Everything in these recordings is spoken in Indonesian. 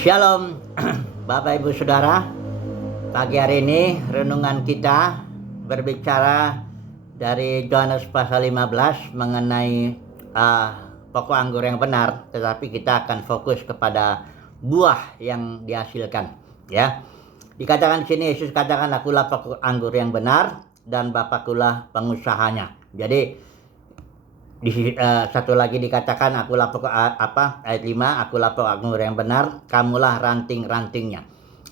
Shalom Bapak Ibu Saudara. Pagi hari ini renungan kita berbicara dari Yohanes pasal 15 mengenai pokok anggur yang benar, tetapi kita akan fokus kepada buah yang dihasilkan, ya. Dikatakan di sini, Yesus katakan, akulah pokok anggur yang benar dan Bapakkulah pengusahanya. Jadi satu lagi dikatakan, akulah pokok ayat 5, akulah pokok anggur yang benar, kamulah ranting-rantingnya.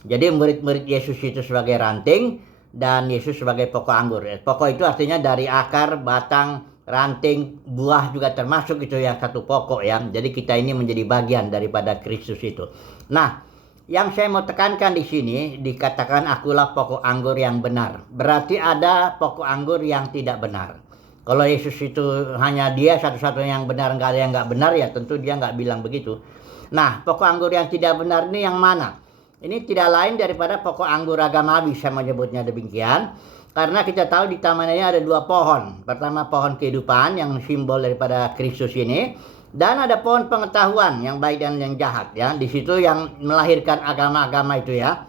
Jadi murid-murid Yesus itu sebagai ranting dan Yesus sebagai pokok anggur. Pokok itu artinya dari akar, batang, ranting, buah juga termasuk itu yang satu pokok, ya. Jadi kita ini menjadi bagian daripada Kristus itu. Nah, yang saya mau tekankan di sini dikatakan akulah pokok anggur yang benar. Berarti ada pokok anggur yang tidak benar. Kalau Yesus itu hanya dia satu-satunya yang benar, nggak ada yang nggak benar, ya tentu dia nggak bilang begitu. Nah, pokok anggur yang tidak benar ini yang mana? Ini tidak lain daripada pokok anggur agamawi, saya menyebutnya demikian. Karena kita tahu di taman ini ada dua pohon. Pertama pohon kehidupan yang simbol daripada Kristus ini. Dan ada pohon pengetahuan yang baik dan yang jahat, ya. Di situ yang melahirkan agama-agama itu, ya.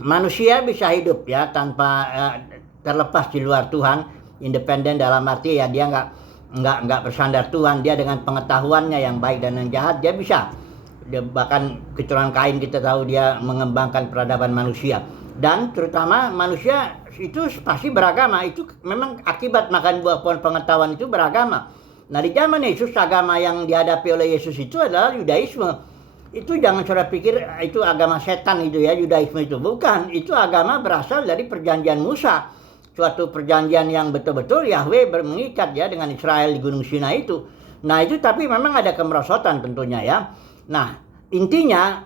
Manusia bisa hidup, ya, tanpa terlepas di luar Tuhan. Independen dalam arti, ya, dia nggak bersandar Tuhan. Dia dengan pengetahuannya yang baik dan yang jahat, dia bisa. Dia, bahkan keturunan Kain kita tahu dia mengembangkan peradaban manusia. Dan terutama manusia itu pasti beragama. Itu memang akibat makan buah pohon pengetahuan itu beragama. Nah, di zaman Yesus, agama yang dihadapi oleh Yesus itu adalah Yudaisme. Itu jangan saudara pikir itu agama setan itu, ya, Yudaisme itu. Bukan, itu agama berasal dari perjanjian Musa. Suatu perjanjian yang betul-betul Yahweh mengikat, ya, dengan Israel di Gunung Sinai itu. Nah, itu tapi memang ada kemerosotan tentunya, ya. Nah, intinya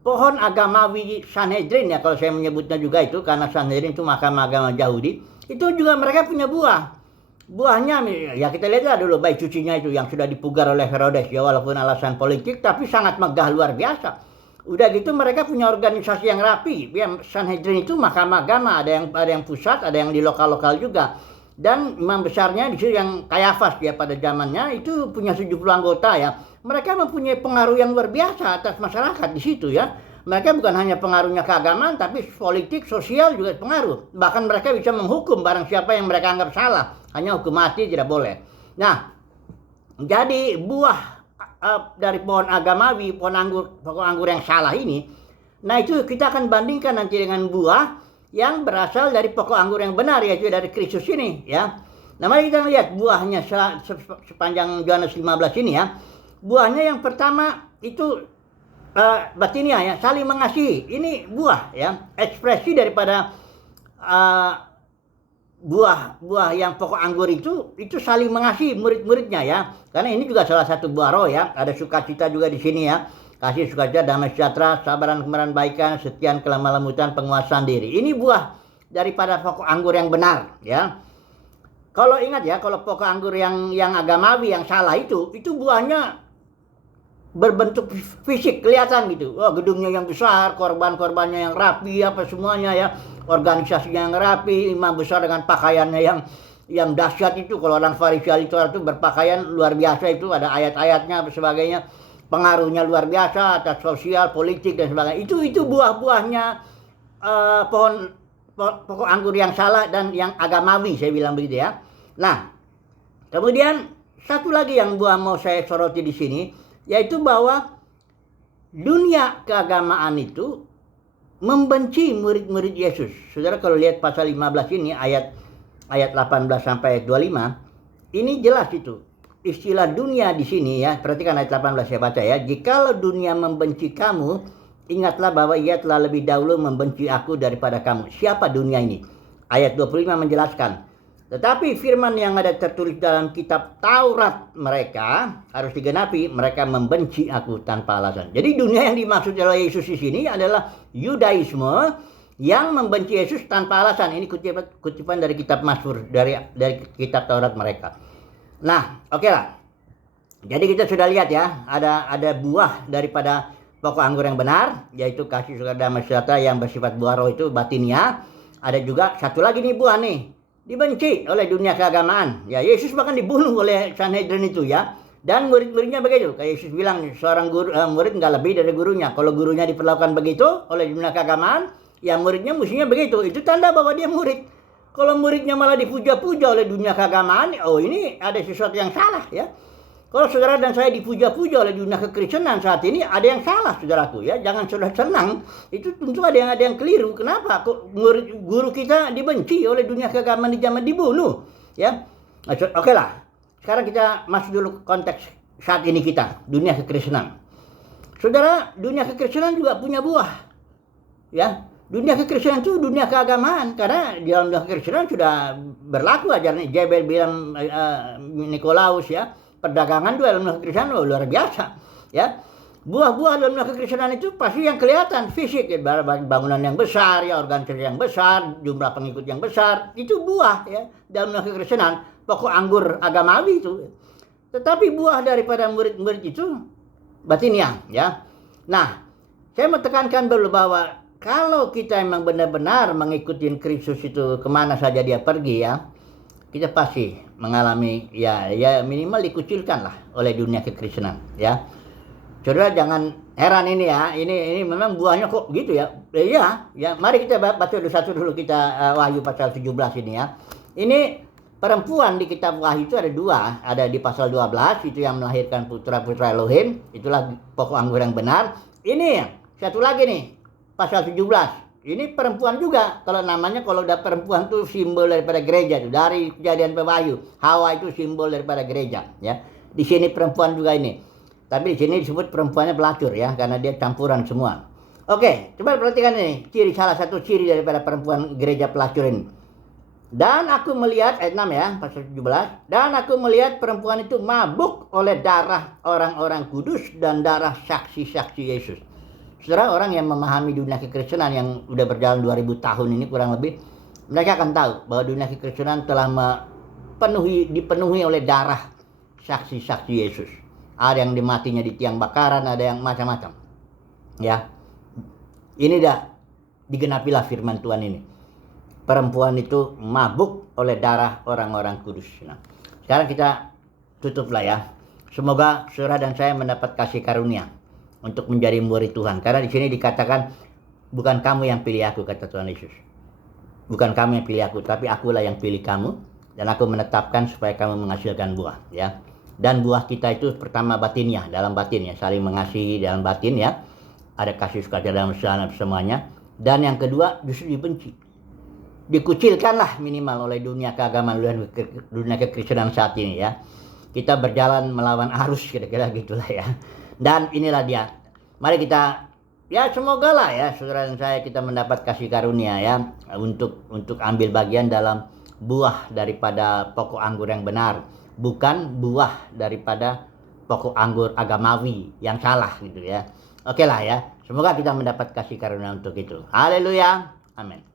pohon agamawi Sanhedrin, ya, kalau saya menyebutnya juga itu, karena Sanhedrin itu mahkamah agama Yahudi, itu juga mereka punya buah. Buahnya, ya, kita lihatlah dulu baik cucinya itu yang sudah dipugar oleh Herodes, ya, walaupun alasan politik tapi sangat megah luar biasa. Udah gitu mereka punya organisasi yang rapi. Sanhedrin itu mahkamah agama, ada yang pusat, ada yang di lokal-lokal juga. Dan imam besarnya di situ yang Kayafas, ya, pada zamannya itu punya 70 anggota, ya. Mereka mempunyai pengaruh yang luar biasa atas masyarakat di situ, ya. Mereka bukan hanya pengaruhnya keagamaan, tapi politik, sosial juga pengaruh. Bahkan mereka bisa menghukum barang siapa yang mereka anggap salah. Hanya hukum mati tidak boleh. Nah, jadi buah dari pohon agamawi, pokok anggur yang salah ini, nah itu kita akan bandingkan nanti dengan buah yang berasal dari pokok anggur yang benar, yaitu dari Kristus ini, ya. Nah, mari kita lihat buahnya sepanjang Yohanes 15 ini, ya. Buahnya yang pertama itu batinia, ya, saling mengasihi. Ini buah, ya, ekspresi daripada buah yang pokok anggur itu saling mengasihi murid-muridnya, ya. Karena ini juga salah satu buah roh, ya. Ada sukacita juga di sini, ya. Kasih, sukacita, damai sejahtera, sabaran, kemurahan, baikan, kesetiaan, kelemah lembutan, penguasaan diri. Ini buah daripada pokok anggur yang benar, ya. Kalau ingat, ya, kalau pokok anggur yang agamawi yang salah itu buahnya berbentuk fisik, kelihatan gitu. Oh, gedungnya yang besar, korban-korbannya yang rapi, apa semuanya, ya. Organisasinya yang rapi, imam besar dengan pakaiannya yang dahsyat itu. Kalau orang Farisi itu berpakaian luar biasa, itu ada ayat-ayatnya dan sebagainya. Pengaruhnya luar biasa atas sosial, politik dan sebagainya. Itu buah-buahnya pokok anggur yang salah dan yang agamawi, saya bilang begitu, ya. Nah, kemudian satu lagi yang buah mau saya soroti di sini, yaitu bahwa dunia keagamaan itu membenci murid-murid Yesus. Saudara kalau lihat pasal 15 ini ayat 18 sampai ayat 25, ini jelas itu. Istilah dunia di sini, ya, perhatikan ayat 18 saya baca, ya. Jikalau dunia membenci kamu, ingatlah bahwa ia telah lebih dahulu membenci aku daripada kamu. Siapa dunia ini? Ayat 25 menjelaskan. Tetapi firman yang ada tertulis dalam kitab Taurat mereka harus digenapi, mereka membenci aku tanpa alasan. Jadi dunia yang dimaksud oleh Yesus di sini adalah Yudaisme yang membenci Yesus tanpa alasan. Ini kutipan dari kitab Mazmur, dari kitab Taurat mereka. Nah, oke lah. Jadi kita sudah lihat, ya, ada buah daripada pokok anggur yang benar, yaitu kasih, sukacita, damai sejahtera yang bersifat buah roh itu batinia. Ada juga satu lagi nih buah nih, dibenci oleh dunia keagamaan. Ya, Yesus bahkan dibunuh oleh Sanhedrin itu, ya. Dan murid-muridnya begitu. Kayak Yesus bilang, seorang murid nggak lebih dari gurunya. Kalau gurunya diperlakukan begitu oleh dunia keagamaan, ya muridnya mestinya begitu. Itu tanda bahwa dia murid. Kalau muridnya malah dipuja-puja oleh dunia keagamaan, oh ini ada sesuatu yang salah ya. Kalau saudara dan saya dipuja-puja oleh dunia kekristenan saat ini, ada yang salah saudaraku ya. Jangan saudara senang, itu tentu ada yang keliru. Kenapa? Kok guru kita dibenci oleh dunia keagamaan di zaman dibunuh ya. Oke lah. Sekarang kita masuk dulu konteks saat ini kita, dunia kekristenan. Saudara, dunia kekristenan juga punya buah. Ya, dunia kekristenan itu dunia keagamaan, karena di dalam dunia kekristenan sudah berlaku ajaran Jebel bilang Nikolaus ya. Perdagangan itu dalam dunia kekristenan luar biasa ya. Buah-buah dalam dunia kekristenan itu pasti yang kelihatan fisik ya, bangunan yang besar ya, organisasi yang besar, jumlah pengikut yang besar, itu buah ya dalam dunia kekristenan. Pokok anggur agamawi itu. Tetapi buah daripada murid-murid itu batiniah ya. Nah, saya mau tekankan dulu bahwa kalau kita memang benar-benar mengikuti Kristus itu kemana saja dia pergi ya, kita pasti mengalami ya minimal dikucilkan lah oleh dunia kekristenan ya. Saudara jangan heran ini ya, ini memang buahnya kok gitu ya. Ya, mari kita baca satu dulu kita Wahyu pasal 17 ini ya. Ini perempuan di kitab Wahyu itu ada dua, ada di pasal 12 itu yang melahirkan putra-putra Elohim, itulah pokok anggur yang benar. Ini satu lagi nih, pasal 17. Ini perempuan juga, kalau namanya kalau udah perempuan itu simbol daripada gereja tuh, dari Kejadian Wahyu. Hawa itu simbol daripada gereja ya. Di sini perempuan juga ini. Tapi di sini disebut perempuannya pelacur ya, karena dia campuran semua. Oke, coba perhatikan ini, salah satu ciri daripada perempuan gereja pelacur ini. Dan aku melihat, ayat 6 ya, pasal 17. Dan aku melihat perempuan itu mabuk oleh darah orang-orang kudus dan darah saksi-saksi Yesus. Saudara, orang yang memahami dunia kekristenan yang udah berjalan 2000 tahun ini kurang lebih, mereka akan tahu bahwa dunia kekristenan telah dipenuhi oleh darah saksi-saksi Yesus. Ada yang dimatinya di tiang bakaran, ada yang macam-macam. Ya, ini dah digenapilah firman Tuhan ini. Perempuan itu mabuk oleh darah orang-orang kudus. Nah, sekarang kita tutuplah ya. Semoga saudara dan saya mendapat kasih karunia untuk menjadi murid Tuhan. Karena di sini dikatakan bukan kamu yang pilih aku, kata Tuhan Yesus. Bukan kamu yang pilih aku, tapi akulah yang pilih kamu dan aku menetapkan supaya kamu menghasilkan buah ya. Dan buah kita itu pertama batinnya, dalam batin ya, saling mengasihi dalam batin ya. Ada kasih sukacita dalam semuanya. Dan yang kedua justru dibenci. Dikucilkanlah minimal oleh dunia keagamaan dan dunia kekristenan saat ini ya. Kita berjalan melawan arus kira-kira gitulah ya. Dan inilah dia. Mari kita ya semoga lah ya saudara dan saya kita mendapat kasih karunia ya untuk ambil bagian dalam buah daripada pokok anggur yang benar, bukan buah daripada pokok anggur agamawi yang salah gitu ya. Oke lah ya. Semoga kita mendapat kasih karunia untuk itu. Haleluya. Amin.